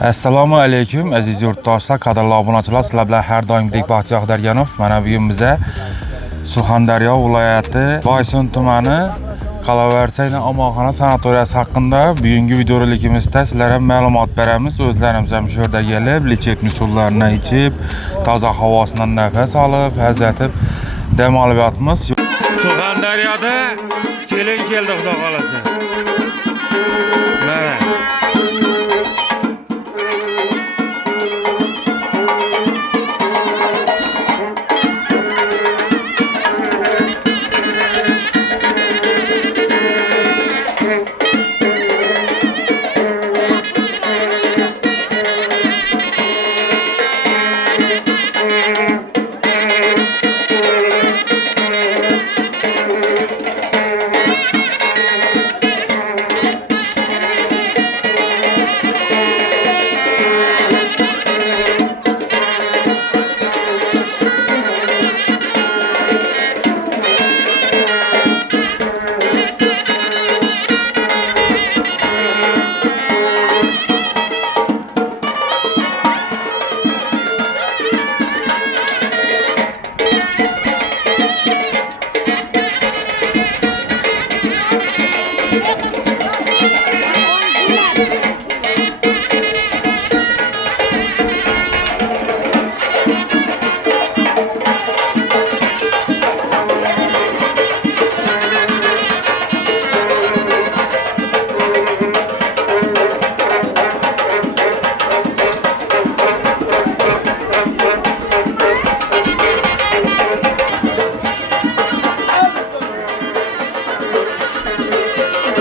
Assalomu alaykum aziz yurtdoshlar, qadrli obunachilar. Sizlar bilan har doimgidek Baxtiyor Darganov. Mana bugun biza Surxondaryo viloyati Boysun tumani Qalaversayna omonxona sanatoriyasi haqida bugungi videorolikimizda sizlarga ma'lumot beramiz. O'zlarimiz ham shu yerda kelib, lechetni suvlarini ichib, toza havosidan nafas olib, hazatib dam olib yotmiz. Surxondaryoda kelin keldi, xudo xolasa. Mana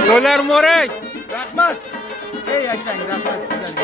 Dolar morek. Rahmat. Ey yaşang, rahmat sizlarga.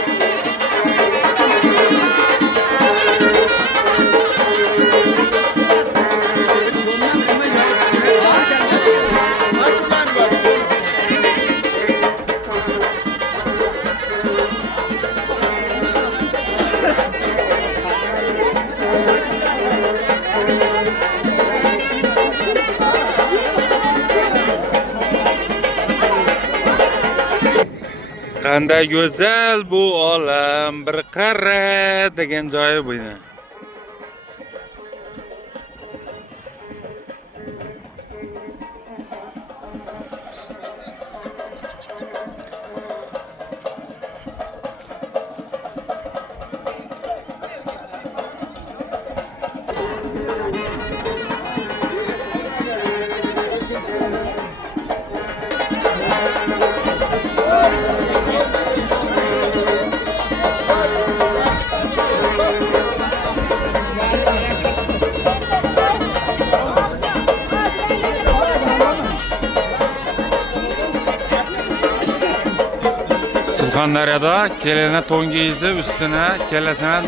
Qanday go'zal bu olam, bir qara degan joyi bu. Surxondaryoda kelene to'nga yezib, üstüne kellesine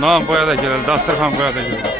non qo'yadi keladi, dasturxon qo'yadi keladi.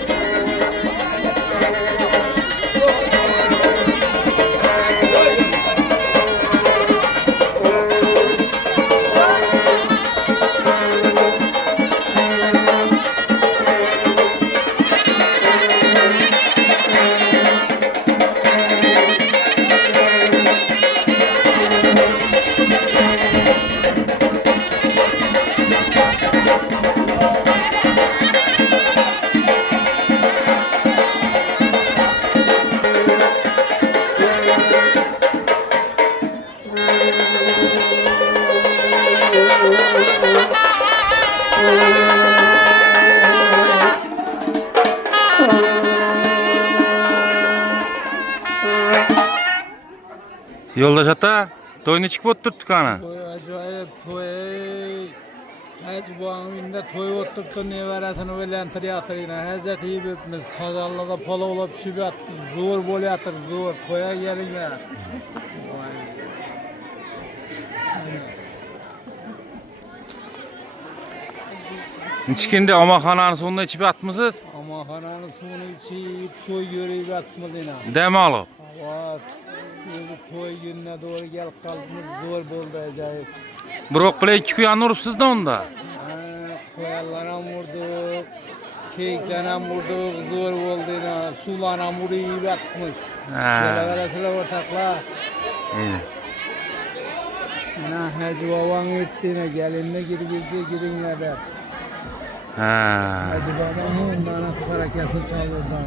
Yoldaş ata, toyunu çıkıp oturttuk ana. Toy acayip toy. Hiç bu anında toy oturttu nevarasını öğlentiriyatır yine. Hazreti iyi büyükmüz. Kazanlıda pala olup şüphetli. Zor bolyatır, zor. Toya gelin ya. İçkinde omonxonani suvini içib yotmisiz? Omonxonani suvini içip toy görüp yatmız yine. Dam olib. Evet. Toy gününe doğru gelip kaldığımız zor buldu acayip. Biroq bilan 2 kuyanni uribsiz-da unda. Koyallara vurduk, keyiklerine vurduk, zor oldu yine. Sularına vuruyup yatmız. Böyle veresiyle ortakla. İyi. Ana Hacı baban öttüğüne gelinle girinler der. Ha. Hacı babam ondan harekatı çalırdan.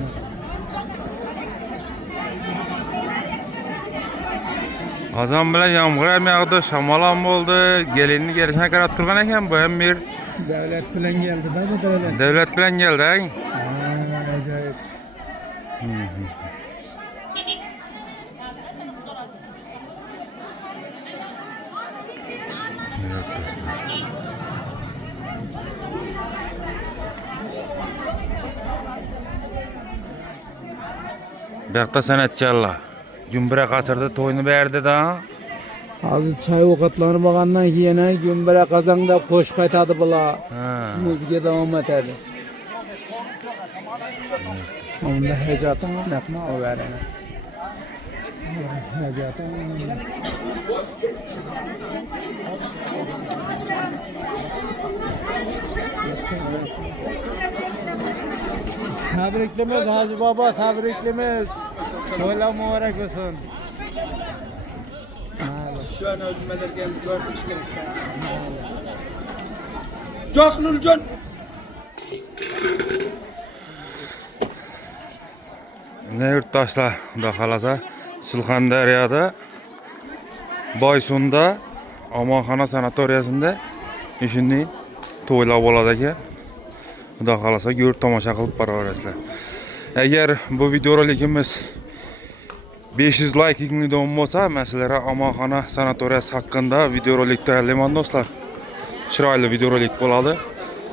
Azam bilan yağmur ham yağdı, shamol ham bo'ldi. Gelinni kelishine qarab turgan ekan, bu ham bir Devlet bilen geldi da bu devlet. davlat bilan keldi. Acayip. Bu yoqda san'atkorlar. Gümbira qasrda to'yni berdi da. Hazır çay ovqatlanıp bağandan kiyene gümbere kazanda koş kaytadı bula. Ha. Müzike devam ederdi. Onda hecatın nakma o verene. Hecatın. Tebriklemez Hacı Baba, tebriklemez. Böyle mübarek olsun. Şu an öldürmelerken çok işlerim. Çok Nurcan. Ne yurttaşlar, da qalasa Surxondaryoda Boysunda Omonxona sanatoriyasida ishini to'ylab oladi ekan. Xudo xolasa ko'rib tomosha qilib boraverasizlar. Agar bu videorolikimiz 500 like yig'ilgan bo'lsa, masalan, Omonxona sanatoriyasi haqida videorolik tayyorlayman do'stlar. Chiroyli videorolik bo'ladi.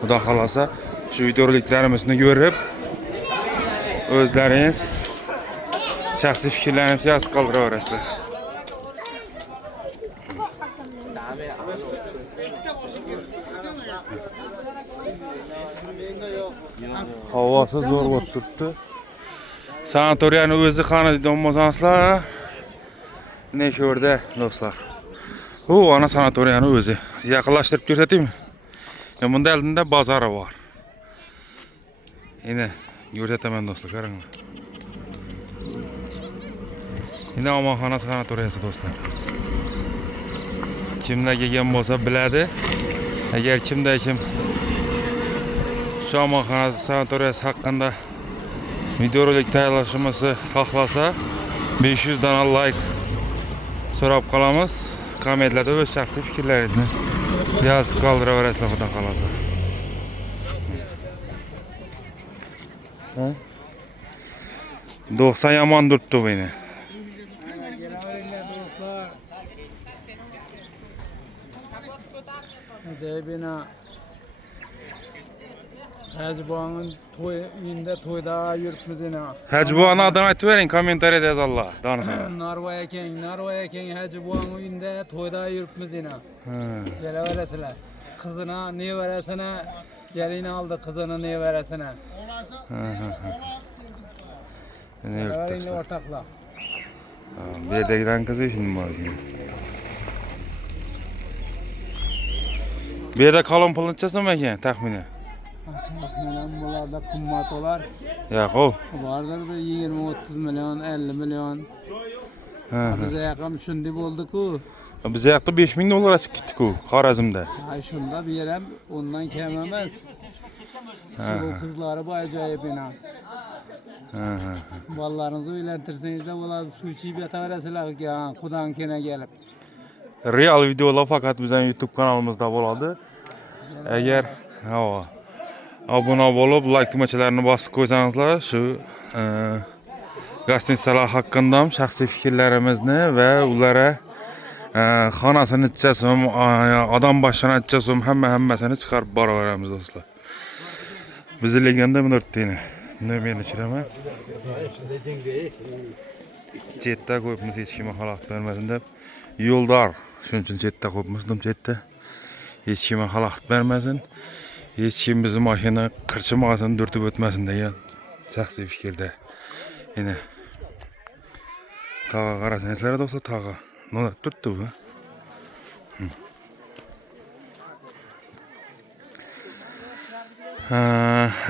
Xudo xolasa shu videoroliklarimizni ko'rib o'zlaringiz shaxsiy fikrlaringizni yozib qoldiraverasizlar. Havası zor bo'lib turibdi. Sanatoriyani o'zi qani deydigan bo'lsangizlar, ne sho'rda do'stlar. Bu ana sanatoriyani o'zi. Yaqinlashtirib ko'rsataymi? Bunda oldinda bozori bor. Yine ko'rsataman do'stlar, qaranglar. Yine Omonxona sanatoriyasi do'stlar. Kimlar kelgan bo'lsa biladi. Agar kimda kim şu Omonxona sanatoriyasi haqida videorolik tayyorlashimizni xohlasa 500 dana like so'rab qolamiz. Kommentlarda o'z shaxsiy fikrlaringizni yozib qoldiraverasizlar, xudo xolasa. 90 yomon turibdi beni. Acayibine Hacı Baba'nın uyunda toyda yürütmezine. Hacı bu ana adını aytib bering, kommentariyada yozinglar. Danışana. Narva eken Hacı Baba'nın uyunda toyda yürütmezine. Geleveresiler. Kızına ne veresine gelini aldı, kızına ne veresine. Ne Geleverinde yurttaşlar. ortakla. Bir yerde giden kızı şimdi var. Bir yerde kalın pulun içeceğiz mi ekin tahmini? Tahminen bunlarda kummat olar. Ya o. Vardır bir 20-30 milyon, 50 milyon. Bize yakın şundi bulduk o. Bize yakta 5.000 dolar açık gittik o Xorazm'da. Ay şunda bir yerem ondan kememez. Bu kızları bu acayip inan. Ballarınızı üylentirseniz de olar su içip yataveresiler ki ha, kudan kene gelip. Real videolar fakat bizim YouTube kanalımızda boladı. Eğer abone olup like tümeçelerini basıp koysanızlar şu gazeteciler hakkında şahsi fikirlerimizni ve ulara xonasini içeceğim, adam başına içeceğim, hammasini chiqarib boraveramiz do'stlar. Bizi legenda mi o'rtdini? Ne men ichiraman? Chetda ko'pmiz hech kimga xalaqit bermasin deb yo'ldor. Shuning uchun chetda qo'yibmiz, chetda. Hech kimga xalaqit bermasin. Hech kim bizni mashina qirchimag'asin, dürtib o'tmasin degan shaxsiy fikrda. Yine tog'a qarasangizlar do'stlar, tog'a. Nima turibdi bu?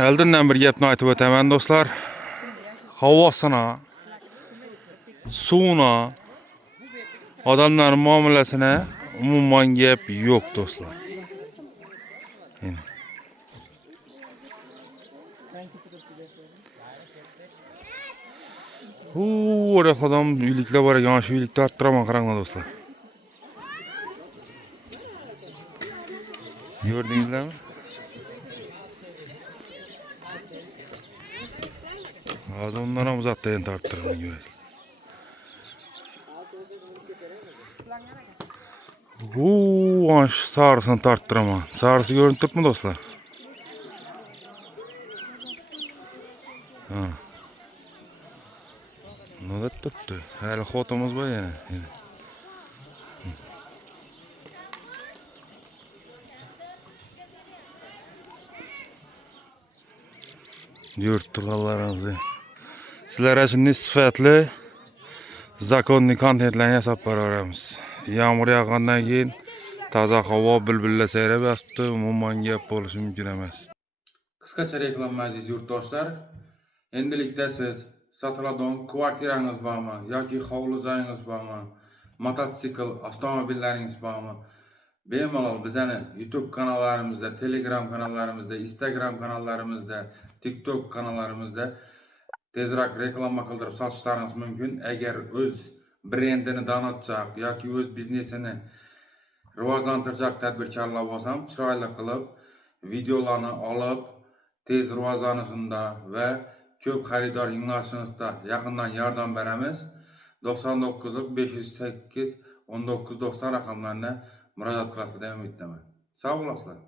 Oldindan bir gapni aytib o'taman do'stlar. Havosini, suvini, odamlar muomalasini umuman gap yo'q do'stlar. Yine. Orada adam uyliklar var ekan, shu uylikni arttiraman qaranglar do'stlar. Gördingizlarmi? Hozir undan ham uzoqda endi arttiraman görasizlar. Ana shu sarısını tarttiraman. Sarısı görünüp turibmi do'stlar? Ha. Nima turibdi? Hali xotimiz bor yana. Yurt turganlaringizni. Sizlar uchun sifatli zakonli kontentlarni yasab boraveramiz. Yağmur yağgandan keyin toza havo bulbullar sayrab yotibdi, umuman gap bo'lishi mumkin emas. Qisqacha reklama aziz yurtdoshlar. Endilikda siz sotiladigan kvartirangiz bormi yoki hovli joyingiz bormi, mototsikl, avtomobillaringiz bormi? Bemalol bizani YouTube kanallarimizda, Telegram kanallarimizda, Instagram kanallarimizda, TikTok kanallarimizda tezroq reklama qildirib sotishlaringiz mumkin. Agar o'z brendini tanitmoq yoki o'z biznesini rivojlantirmoq tadbirkorlar bo'lsam, chiroyli qilib videolarni olib, tez rivojlanishida va ko'p xaridor yig'ilishingizda yaqindan yordam beramiz. 99 508 1990 raqamlarına murojaat qilasizlar degan umiddaman. Sog' bo'lasizlar.